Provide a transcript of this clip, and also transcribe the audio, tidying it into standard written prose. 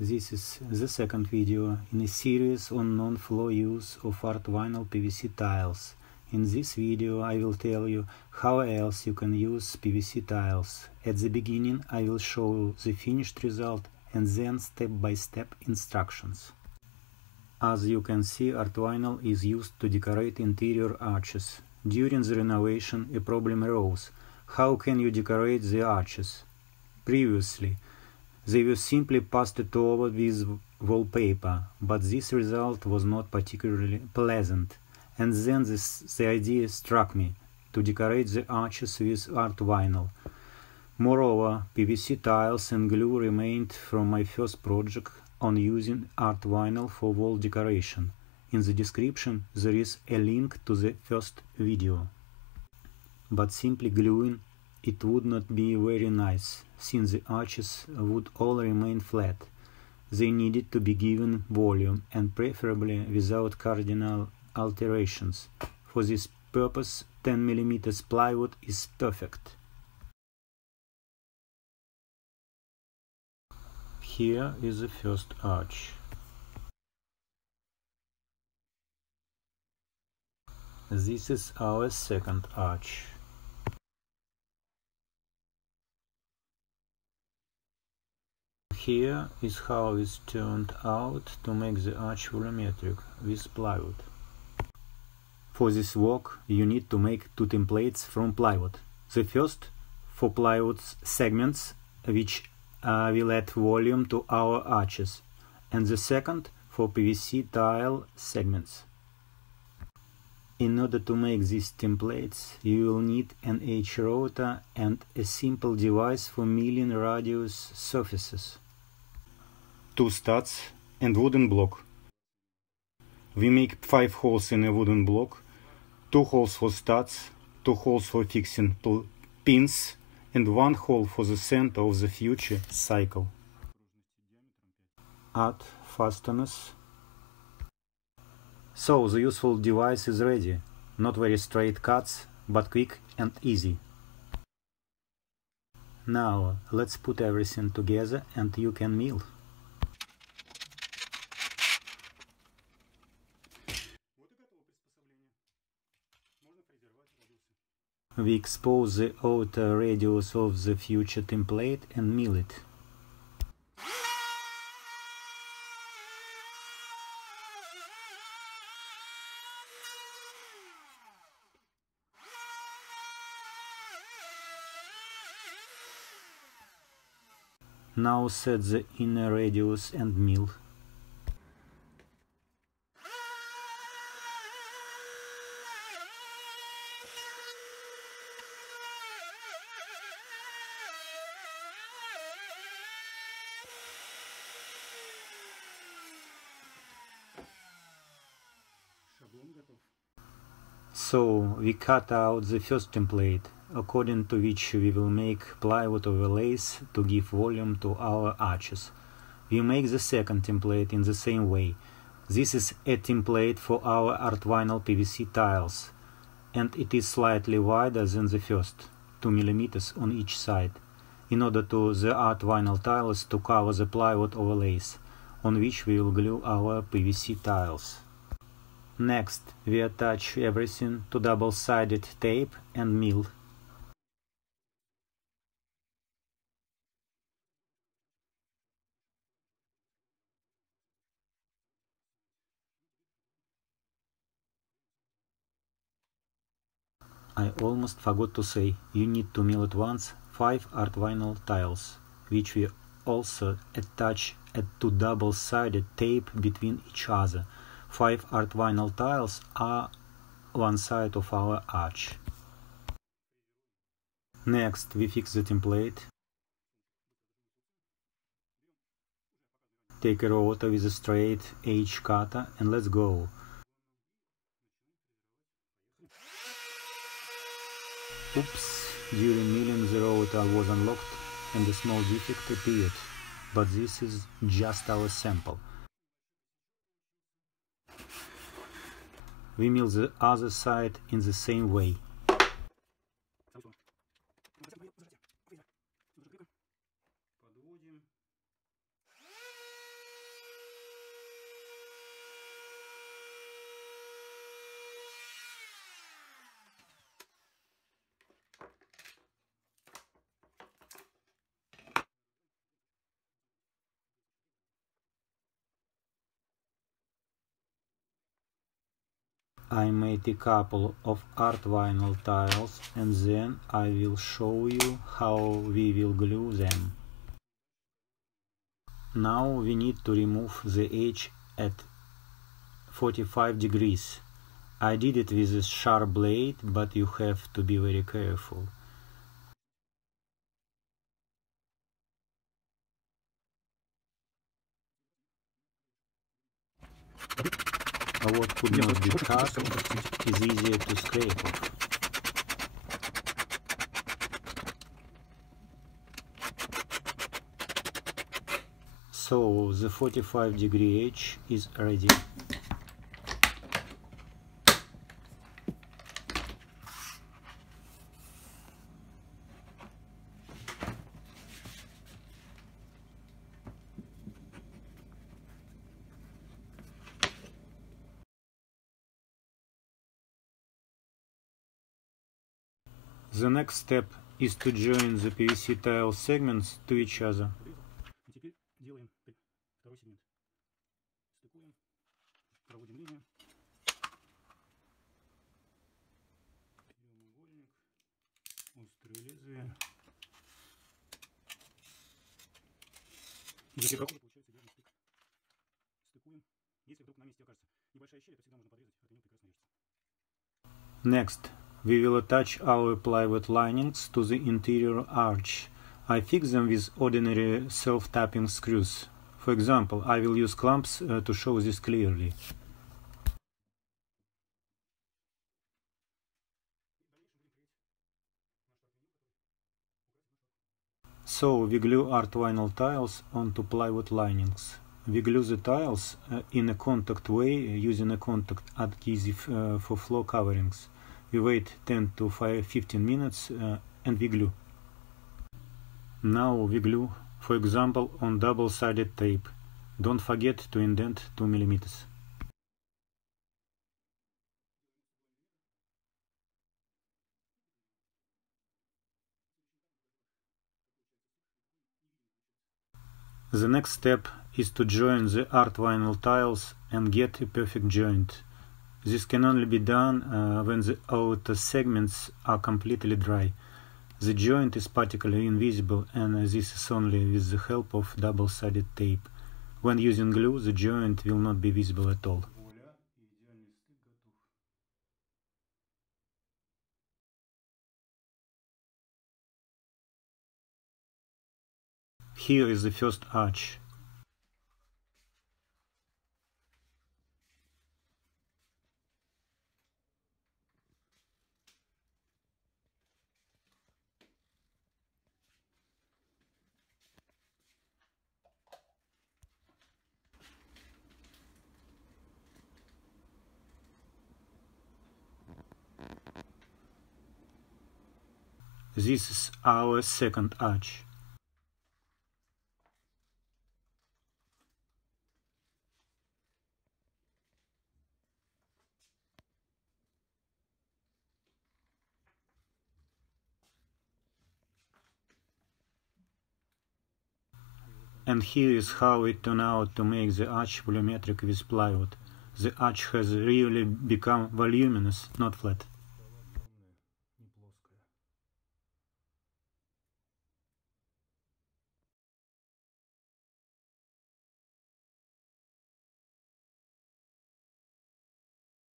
This is the second video in a series on non-flow use of Art Vinyl PVC tiles. In this video I will tell you how else you can use PVC tiles. At the beginning I will show the finished result and then step-by-step instructions. As you can see, Art Vinyl is used to decorate interior arches. During the renovation a problem arose. How can you decorate the arches? Previously they were simply pasted over with wallpaper, but this result was not particularly pleasant, and then the idea struck me to decorate the arches with Art Vinyl. Moreover, PVC tiles and glue remained from my first project on using Art Vinyl for wall decoration. In the description there is a link to the first video. But simply gluing it would not be very nice, since the arches would all remain flat. They needed to be given volume, and preferably without cardinal alterations. For this purpose 10 mm plywood is perfect. Here is the first arch. This is our second arch. Here is how it turned out to make the arch volumetric with plywood. For this work you need to make two templates from plywood. The first for plywood segments, which will add volume to our arches, and the second for PVC tile segments. In order to make these templates, you will need an H router and a simple device for milling radius surfaces. 2 studs and wooden block. We make 5 holes in a wooden block, 2 holes for studs, 2 holes for fixing pins, and 1 hole for the center of the future cycle. Add fasteners. So the useful device is ready. Not very straight cuts, but quick and easy. Now let's put everything together and you can mill. We expose the outer radius of the future template and mill it. Now set the inner radius and mill. So we cut out the first template, according to which we will make plywood overlays to give volume to our arches. We make the second template in the same way. This is a template for our Art Vinyl PVC tiles, and it is slightly wider than the first, 2 mm on each side, in order to the Art Vinyl tiles to cover the plywood overlays, on which we will glue our PVC tiles. Next, we attach everything to double-sided tape and mill. I almost forgot to say, you need to mill at once 5 Art Vinyl tiles, which we also attach to double-sided tape between each other. 5 Art Vinyl tiles are one side of our arch. Next, we fix the template. Take a router with a straight H cutter and let's go. Oops, during milling the router was unlocked and a small defect appeared, but this is just our sample. We mill the other side in the same way. I made a couple of art vinyl tiles and then I will show you how we will glue them. Now we need to remove the edge at 45 degrees. I did it with a sharp blade, but you have to be very careful. What could not be cut is easier to scrape off. So the 45-degree edge is ready. The next step is to join the PVC tile segments to each other. Теперь делаем второй сегмент. Стыкуем, проводим линию. Прямоугольник, острое лезвие. И теперь получается идеальный стык. Стыкуем. Если вдруг на месте окажется небольшая щель, это всегда можно подрезать, это не прекрасно режется. Next, we will attach our plywood linings to the interior arch. I fix them with ordinary self-tapping screws. For example, I will use clamps to show this clearly. So we glue art vinyl tiles onto plywood linings. We glue the tiles in a contact way using a contact adhesive for floor coverings. We wait 10 to 15 minutes and we glue. Now we glue, for example, on double-sided tape. Don't forget to indent 2 mm. The next step is to join the art vinyl tiles and get a perfect joint. This can only be done when the outer segments are completely dry. The joint is particularly invisible, and this is only with the help of double-sided tape. When using glue, the joint will not be visible at all. Here is the first arch. This is our second arch. And here is how it turned out to make the arch volumetric with plywood. The arch has really become voluminous, not flat.